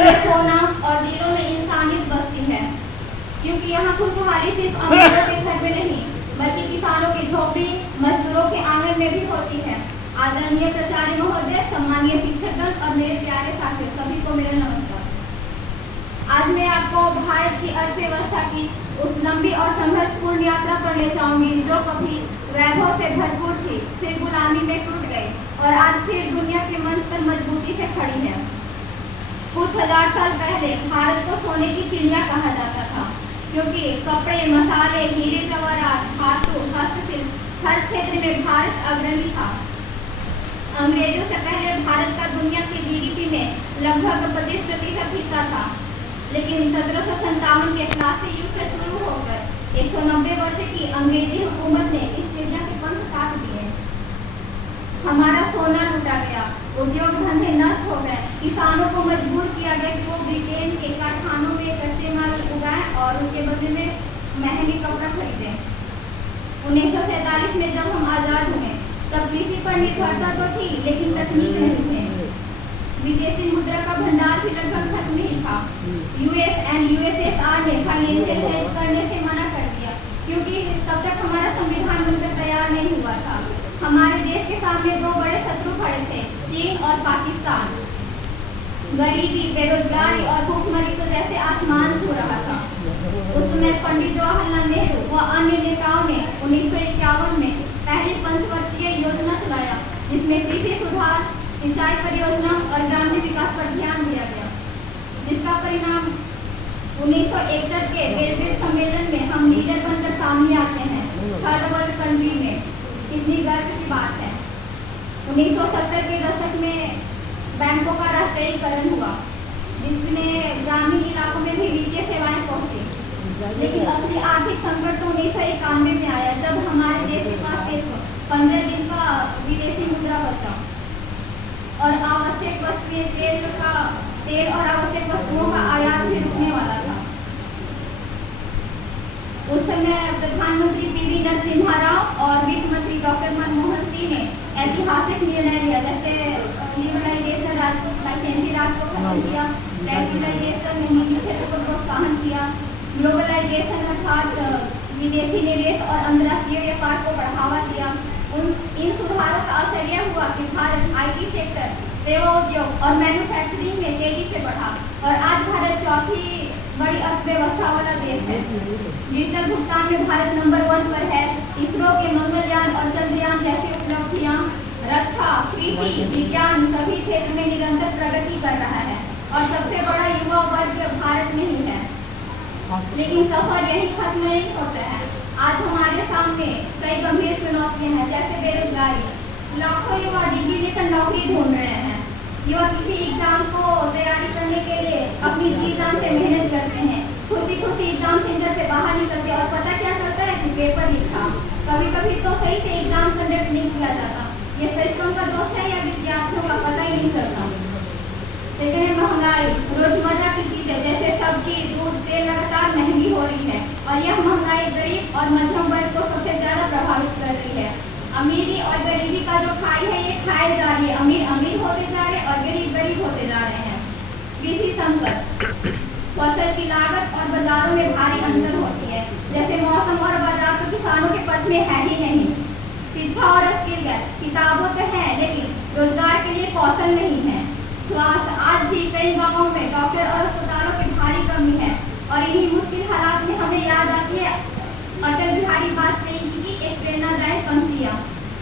में सोना और दिलों में इंसानियत बसती है, क्योंकि यहाँ खुशहाली सिर्फ अमीरों के घर में नहीं बल्कि किसानों की झोपड़ी, मजदूरों के आंगन में भी होती है। आदरणीय प्राचार्य महोदय, सम्मानीय शिक्षकगण और मेरे प्यारे साथियों, सभी को मेरा नमस्कार। आज मैं आपको भारत की अर्थव्यवस्था की उस लंबी और संघर्षपूर्ण यात्रा पर ले जाऊंगी जो कभी वैभव से भरपूर थी, फिर गुलामी में टूट गई और आज फिर दुनिया के मंच पर मजबूती से खड़ी है। कुछ हजार साल पहले भारत को सोने की चिड़िया कहा जाता था, क्योंकि कपड़े, मसाले, हीरे जवाहरात, धातु, हस्तशिल्प हर क्षेत्र में भारत अग्रणी था। अंग्रेजों से पहले भारत का दुनिया के जीडीपी में लगभग 25% हिस्सा था, लेकिन 1757 के प्लासी युद्ध से शुरू होकर 190 वर्ष की अंग्रेजी हुकूमत ने इस चिड़िया के पंख काट दिए। हमारा सोना लूटा गया, उद्योग धंधे नष्ट हो गए, किसानों को मजबूर किया गया कि वो ब्रिटेन के कारखानों में कच्चे माल उगाएं और उसके बदले में महंगे कपड़ा खरीदें। 1947 में जब हम आजाद हुए तब कृषि पर निर्भरता तो थी, लेकिन तकनीक नहीं थे। विदेशी मुद्रा का भंडार भी लगभग खत्म नहीं था। यूएसएसआर ने फाइनेंशियल हेल्प करने से मना कर दिया, क्योंकि तब तक हमारा संविधान बनकर तैयार नहीं हुआ था। हमारे देश के सामने दो बड़े शत्रु खड़े थे, चीन और पाकिस्तान। गरीबी, बेरोजगारी और भूखमरी तो जैसे आसमान छू रहा था। उस समय पंडित जवाहरलाल नेहरू व अन्य नेताओं ने 1951 में पहली पंचवर्षीय योजना चलाया, जिसमें कृषि सुधार, सिंचाई परियोजना और ग्रामीण विकास पर ध्यान दिया गया, जिसका परिणाम 1961 के बेलग्रेड सम्मेलन में हम लीडर बनकर सामने आते हैं, थर्ड वर्ल्ड कंट्री में। कितनी गर्व की बात है। 1970 के दशक में बैंकों का राष्ट्रीयकरण हुआ, जिसमें ग्रामीण इलाकों में भी वित्तीय सेवाएं पहुंची। लेकिन असली आर्थिक संकट तो 1991 में आया, जब हमारे देश के पास 15 दिन का विदेशी मुद्रा बचा और आवश्यक वस्तुएं, तेल और आवश्यक वस्तुओं का आयात भी रुकने वाला था। उस समय प्रधानमंत्री पीवी नरसिम्हा राव और वित्त मंत्री डॉक्टर मनमोहन सिंह ने ऐतिहासिक निर्णय लिया, जैसे लिबरलाइजेशन, लाइसेंसी राज को खत्म किया, रेगुलराइजेशन में निजी क्षेत्र को प्रोत्साहन किया, ग्लोबलाइजेशन अर्थात विदेशी निवेश और अंतर्राष्ट्रीय व्यापार को बढ़ावा दिया। इन सुधारों का असर यह हुआ कि भारत आईटी सेक्टर, सेवा उद्योग और मैन्युफैक्चरिंग में तेजी से बढ़ा और आज भारत चौथी बड़ी अर्थव्यवस्था वाला देश है। डिजिटल भुगतान में भारत नंबर 1 पर है। इसरो के मंगलयान और चंद्रयान जैसी उपलब्धियां रक्षा, कृषि, विज्ञान सभी क्षेत्र में निरंतर प्रगति कर रहा है और सबसे बड़ा युवा वर्ग भारत में ही है। लेकिन सफर यही खत्म नहीं होता है। आज हमारे सामने कई गंभीर चुनौतियां हैं, जैसे बेरोजगारी। लाखों युवा डिग्री लेकर नौकरी ढूंढ रहे हैं। युवा किसी एग्जाम को तैयारी करने के लिए अपनी जी जान से मेहनत करते हैं, खुशी एग्जाम सेंटर से बाहर निकलते हैं और पता क्या चलता है कि पेपर लीक था। कभी कभी तो सही से एग्जाम कंडक्ट नहीं किया जाता। ये सिस्टम का दोष है या विद्यार्थियों का, पता ही नहीं चलता। लेकिन महंगाई, रोजमर्रा की चीजें जैसे सब्जी, दूध, तेल लगातार महंगी हो रही है और यह महंगाई गरीब और मध्यम वर्ग को सबसे ज्यादा प्रभावित कर रही है। अमीरी और गरीबी का जो खाई है ये खाए जा रही है। अमीर अमीर होते जा रहे हैं और गरीब गरीब होते जा रहे हैं। कृषि संकट, फसल की लागत और बाजारों में भारी अंतर होती है, जैसे मौसम और बाजार तो किसानों के पक्ष में है ही नहीं। शिक्षा और स्किल गैप, किताबों तो है लेकिन रोजगार के लिए कौशल नहीं है। स्वास्थ्य, आज भी कई गांवों में डॉक्टर और अस्पतालों की भारी कमी है और इन्हीं मुश्किल हालात में हमें याद आती है अटल बिहारी वाजपेयी जी की एक प्रेरणादायक पंक्तियां।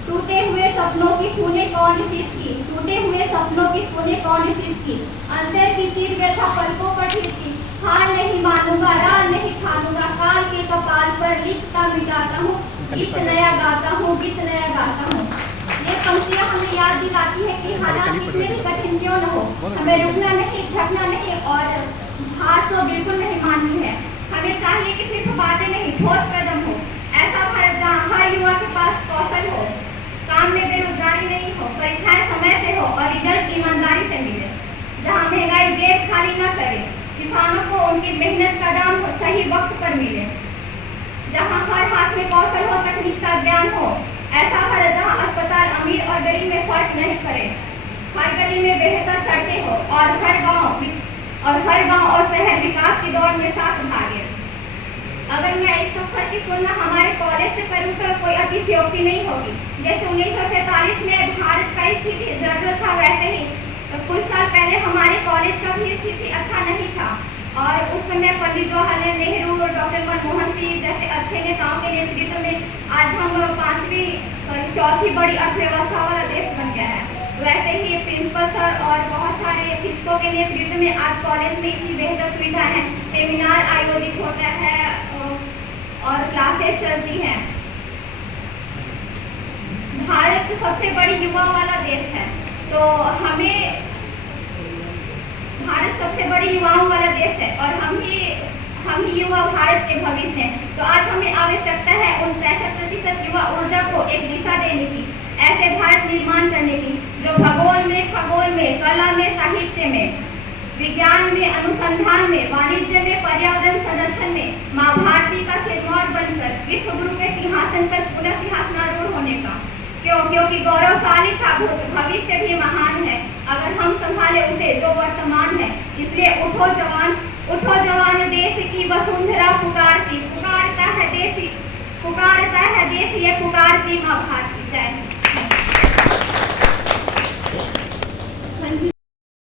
टूटे हुए सपनों की सुने कौन इसकी, टूटे हुए सपनों की सुने कौन इसकी, अंतर की चीर व्यथा पलकों पर ठीकी, हार नहीं मानूंगा, रार नहीं ठानूंगा, काल के कपाल पर लिखता मिटाता हूँ, गीत नया गाता हूँ, गीत नया गाता हूँ। ये पंक्तियां हमें याद दिलाती है कि हालात कितने भी कठिन क्यों न हो, हमें रुकना नहीं, थकना नहीं और हार तो बिल्कुल नहीं माननी है। हमें चाहिए कि सिर्फ बातें नहीं, ठोस कदम हो। ऐसा भारत जहाँ हर युवा के पास कौशल हो, काम में बेरोजगारी नहीं हो, परीक्षाएं समय से हो और रिजल्ट ईमानदारी से मिले, जहाँ महंगाई जेब खाली न करे, किसानों को उनकी मेहनत का दाम सही वक्त पर मिले, जहाँ हर हाथ में कौशल हो, तकनीक का ज्ञान हो। ऐसा भारत जहाँ अस्पताल अमीर और गरीब में फर्क नहीं करे, हर गली में बेहतर सड़कें हो और हर गांव और हर गांव और शहर विकास की दौड़ में साथ भागे। अगर मैं इस सफर की तुलना हमारे कॉलेज से करूं तो कोई अतिशयोक्ति नहीं होगी। जैसे 1947 में भारत का स्थिति जरूरत था, वैसे ही तो कुछ साल पहले हमारे कॉलेज का भी स्थिति अच्छा नहीं था और उस समय पंडित जवाहरलाल नेहरू और डॉक्टर मनमोहन सिंह जैसे अच्छे नेताओं के नेतृत्व में आज हम चौथी बड़ी अर्थव्यवस्था वाला देश बन गया है। वैसे ही प्रिंसिपल सर और बहुत सारे शिक्षकों के नेतृत्व में आज कॉलेज में इतनी बेहतर सुविधा है, सेमिनार आयोजित होता है और क्लासेस चलती हैं। भारत सबसे बड़ी युवा वाला देश है, तो हमें भारत सबसे बड़ी युवाओं वाला देश है और हम ही युवा भारत के भविष्य हैं। तो आज हमें आवश्यकता है उन 65% युवा ऊर्जा को एक दिशा देने की, ऐसे भारत निर्माण करने की जो खगोल में, कला में, साहित्य में, विज्ञान में, अनुसंधान में, वाणिज्य में, पर्यावरण संरक्षण में माँ भारती का सिरमौर बनकर विश्व गुरु के सिंहासन पर पुनः सिंहासनारूढ़ होने का, क्योंकि गौरवशाली था भविष्य भी महान है अगर हम संभाले उसे जो वर्तमान है। इसलिए उठो जवान देश की वसुंधरा पुकारता है देश ये पुकारती माँ भारती। जय।